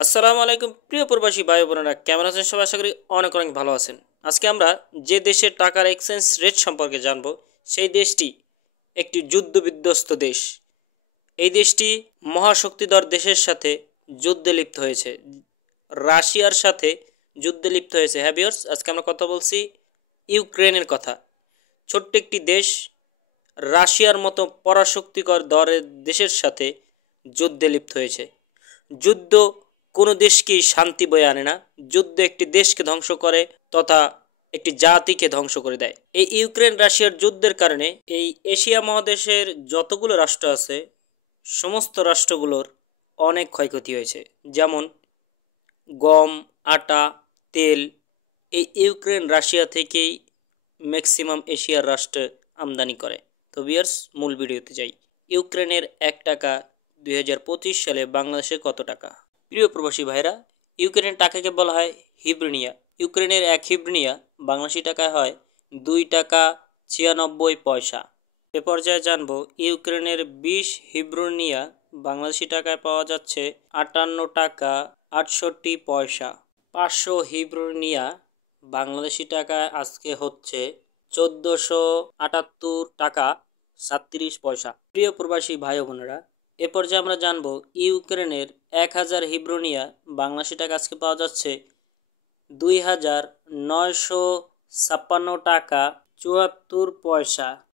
আসসালামু আলাইকুম প্রিয় প্রবাসী ভাই বোনেরা, কেমন আছেন সবাই? আশা করি অনেক অনেক ভালো আছেন। আজকে আমরা যে দেশের টাকার এক্সচেঞ্জ রেট সম্পর্কে জানব, সেই দেশটি একটি যুদ্ধ বিধ্বস্ত দেশ। এই দেশটি মহাশক্তিধর দেশের সাথে যুদ্ধে লিপ্ত হয়েছে, রাশিয়ার সাথে যুদ্ধে লিপ্ত হয়েছে। হ্যাঁ ভিউয়ার্স, আজকে আমরা কথা বলছি ইউক্রেনের কথা। ছোট্ট একটি দেশ রাশিয়ার মতো পরাশক্তিকর দরের দেশের সাথে যুদ্ধে লিপ্ত হয়েছে। যুদ্ধ কোনো দেশকেই শান্তি বয়ে আনে না। যুদ্ধ একটি দেশকে ধ্বংস করে তথা একটি জাতিকে ধ্বংস করে দেয়। এই ইউক্রেন রাশিয়ার যুদ্ধের কারণে এই এশিয়া মহাদেশের যতগুলো রাষ্ট্র আছে, সমস্ত রাষ্ট্রগুলোর অনেক ক্ষয়ক্ষতি হয়েছে। যেমন গম, আটা, তেল এই ইউক্রেন রাশিয়া থেকেই ম্যাক্সিমাম এশিয়ার রাষ্ট্র আমদানি করে। তো ভিউয়ার্স, মূল ভিডিওতে যাই। ইউক্রেনের 1 টাকা 2025 সালে বাংলাদেশে কত টাকা? প্রিয় প্রবাসী ভাইরা, ইউক্রেনের টাকাকে বলা হয় হিব্রুনিয়া। ইউক্রেনের 1 হিব্রুনিয়া বাংলাদেশি টাকায় হয় 2 টাকা 96 পয়সা। এ পর্যায়ে জানব ইউক্রেনের 20 হিব্রুনিয়া বাংলাদেশি টাকায় পাওয়া যাচ্ছে 58 টাকা 68 পয়সা। 500 হিব্রুনিয়া বাংলাদেশি টাকায় আজকে হচ্ছে 1478 টাকা 37 পয়সা। প্রিয় প্রবাসী ভাই বোনেরা, এ পর্যায়ে আমরা জানব ইউক্রেনের 1000 হিব্রুনিয়া বাংলাদেশি টাকা আজকে পাওয়া যাচ্ছে 2956 টাকা 74 পয়সা।